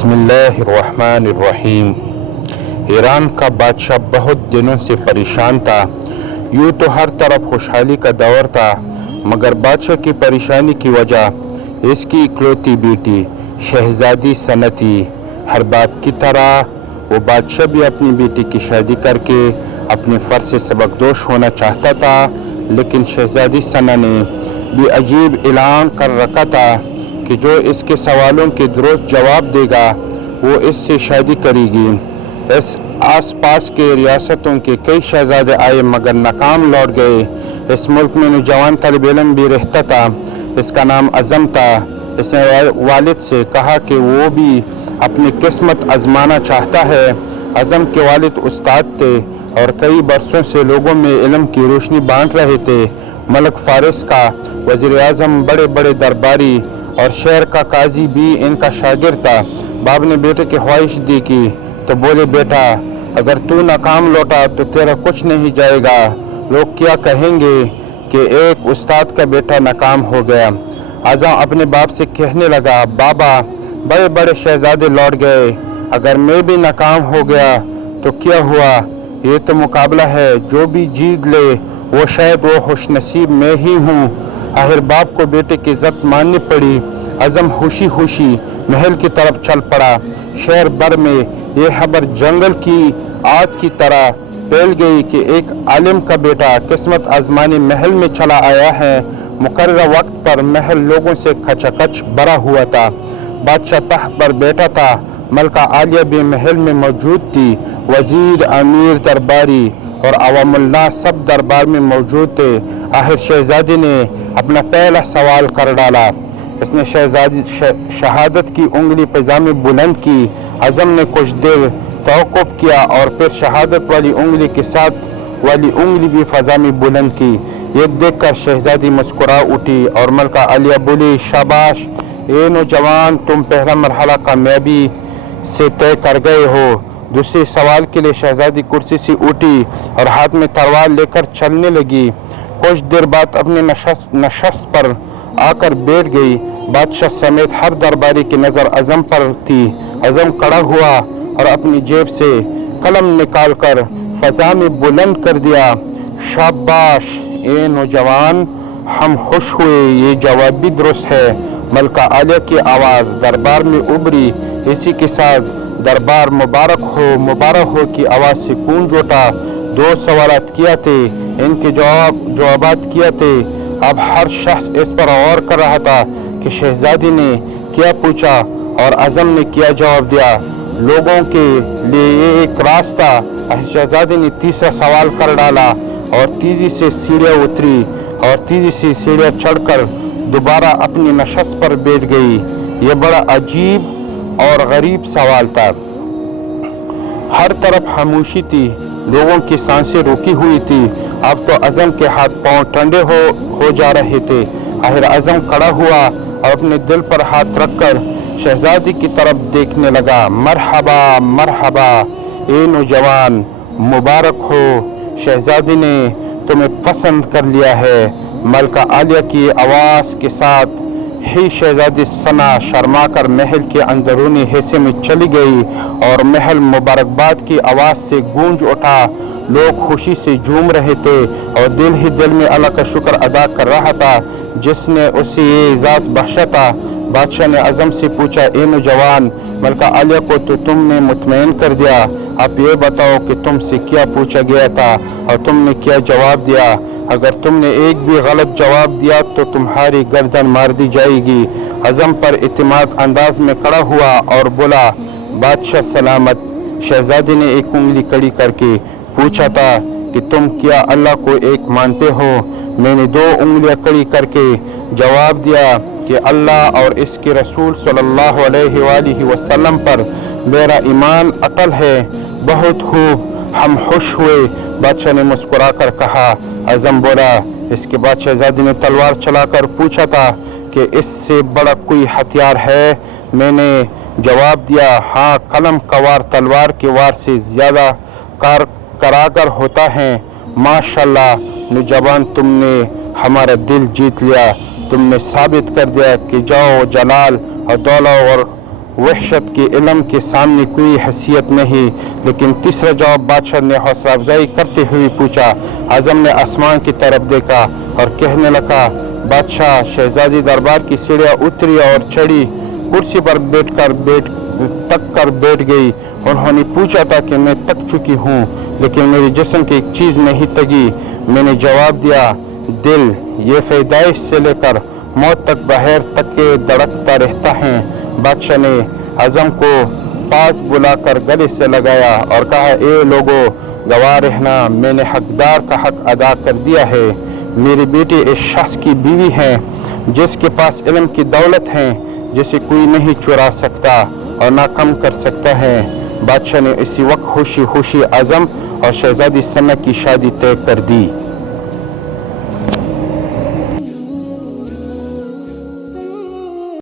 बिस्मिल्लाहिर्रहमानिर्रहीम। ईरान का बादशाह बहुत दिनों से परेशान था। यूँ तो हर तरफ खुशहाली का दौर था, मगर बादशाह की परेशानी की वजह इसकी इकलौती बेटी शहजादी सना थी। हर बाप की तरह वो बादशाह भी अपनी बेटी की शादी करके अपने फ़र्ज से सबकदोश होना चाहता था, लेकिन शहजादी सना ने भी अजीब ऐलान कर रखा था कि जो इसके सवालों के दुरुस्त जवाब देगा वो इससे शादी करेगी। इस आसपास के रियासतों के कई शहजादे आए मगर नाकाम लौट गए। इस मुल्क में नौजवान तलब इल्म भी रहता था, इसका नाम अज़म था। इसने वालिद से कहा कि वो भी अपनी किस्मत आजमाना चाहता है। अज़म के वालिद उस्ताद थे और कई बरसों से लोगों में इल्म की रोशनी बांट रहे थे। मलक फारिस का वज़ीर आज़म, बड़े बड़े दरबारी और शहर का काजी भी इनका शागिर्द था। बाप ने बेटे की ख्वाहिश दी की तो बोले, बेटा अगर तू नाकाम लौटा तो तेरा कुछ नहीं जाएगा। लोग क्या कहेंगे कि एक उस्ताद का बेटा नाकाम हो गया। आज़म अपने बाप से कहने लगा, बाबा बड़े बड़े शहजादे लौट गए, अगर मैं भी नाकाम हो गया तो क्या हुआ? ये तो मुकाबला है, जो भी जीत ले वो शायद वो खुशनसीब मैं ही हूँ। आखिर बाप को बेटे की इज्जत माननी पड़ी। अज़म खुशी खुशी महल की तरफ चल पड़ा। शहर भर में ये खबर जंगल की आग की तरह फैल गई कि एक आलिम का बेटा किस्मत आजमानी महल में चला आया है। मुकर्रर वक्त पर महल लोगों से खचाखच भरा हुआ था। बादशाह तख्त पर बैठा था, मलका आलिया भी महल में मौजूद थी। वजीर, अमीर, दरबारी और अवामुन्नास सब दरबार में मौजूद थे। आखिर शहजादी ने अपना पहला सवाल कर डाला। इसने शहजादी शहादत की उंगली पैजामे बुलंद की। अज़म ने कुछ देर तवक्कुफ किया और फिर शहादत वाली उंगली के साथ वाली उंगली भी फजा में बुलंद की। ये देखकर शहजादी मुस्कुरा उठी और मलका आलिया बोली, शाबाश ए नौजवान, तुम पहला मरहला कामयाबी से तय कर गए हो। दूसरे सवाल के लिए शहजादी कुर्सी से उठी और हाथ में तलवार लेकर चलने लगी। कुछ देर बाद अपने नशस्त पर आकर बैठ गई। बादशाह समेत हर दरबारी की नज़र अज़म पर थी। अज़म खड़ा हुआ और अपनी जेब से कलम निकालकर फजा में बुलंद कर दिया, शाबाश ए नौजवान, हम खुश हुए, ये जवाब भी दुरुस्त है। मलका आलिया की आवाज़ दरबार में उभरी। इसी के साथ दरबार मुबारक हो की आवाज़ से गूंज उठा। 2 सवालात किया थे, इनके जवाबात किया थे। अब हर शख्स इस पर गौर कर रहा था कि शहजादी ने क्या पूछा और अज़म ने क्या जवाब दिया। लोगों के लिए ये एक रास्ता। शहजादी ने तीसरा सवाल कर डाला और तेजी से सीढ़ियाँ उतरी और तेजी से सीढ़ियाँ चढ़कर दोबारा अपनी नशस्त पर बैठ गई। ये बड़ा अजीब और गरीब सवाल था। हर तरफ खामोशी थी, लोगों की सांसें रुकी हुई थी। अब तो अज़म के हाथ पांव ठंडे हो जा रहे थे। आखिर अज़म खड़ा हुआ और अपने दिल पर हाथ रखकर शहजादी की तरफ देखने लगा। मरहबा मरहबा ए नौजवान, मुबारक हो, शहजादी ने तुम्हें पसंद कर लिया है। मलका आलिया की आवाज़ के साथ ही शहजादी सना शर्मा कर महल के अंदरूनी हिस्से में चली गई और महल मुबारकबाद की आवाज़ से गूंज उठा। लोग खुशी से झूम रहे थे और दिल ही दिल में अल्लाह का शुक्र अदा कर रहा था जिसने उसे ये एजाज़ बख्शा था। बादशाह ने अज़म से पूछा, ए नौजवान, मलका आलिया को तो तुमने मुतमईन कर दिया, आप ये बताओ कि तुमसे क्या पूछा गया था और तुमने क्या जवाब दिया? अगर तुमने एक भी गलत जवाब दिया तो तुम्हारी गर्दन मार दी जाएगी। अज़म पर इत्मीनान अंदाज में खड़ा हुआ और बोला, बादशाह सलामत। शहजादी ने एक उंगली कड़ी करके पूछा था कि तुम क्या अल्लाह को एक मानते हो? मैंने 2 उंगलियां कड़ी करके जवाब दिया कि अल्लाह और इसके रसूल सल्लल्लाहु अलैहि वसल्लम पर मेरा ईमान अटल है। बहुत खूब, हम खुश हुए, बादशाह ने मुस्कुराकर कहा। अज़म बोला। इसके बाद शहजादी ने तलवार चलाकर पूछा था कि इससे बड़ा कोई हथियार है? मैंने जवाब दिया, हाँ, कलम का वार तलवार के वार से ज़्यादा करागर होता है। माशाल्लाह नौजवान, तुमने हमारा दिल जीत लिया। तुमने साबित कर दिया कि जाओ जलाल और दौलत और वहशत के इल्म के सामने कोई हैसियत नहीं। लेकिन तीसरा जवाब बादशाह ने हौसला अफजाई करते हुए पूछा। आजम ने आसमान की तरफ देखा और कहने लगा, बादशाह। शहजादी दरबार की सीढ़ियाँ उतरी और चढ़ी, कुर्सी पर बैठ गई। उन्होंने पूछा था कि मैं थक चुकी हूँ, लेकिन मेरे जिस्म की एक चीज़ नहीं थकी। मैंने जवाब दिया, दिल। ये पैदाइश से लेकर मौत तक बहर तक के धड़कता रहता है। बादशाह ने आजम को पास बुलाकर गले से लगाया और कहा, ए लोगो, गवाह रहना, मैंने हकदार का हक अदा कर दिया है। मेरी बेटी इस शख्स की बीवी है जिसके पास इल्म की दौलत है, जिसे कोई नहीं चुरा सकता और ना कम कर सकता है। बादशाह ने इसी वक्त खुशी खुशी आजम और शहजादी सना की शादी तय कर दी।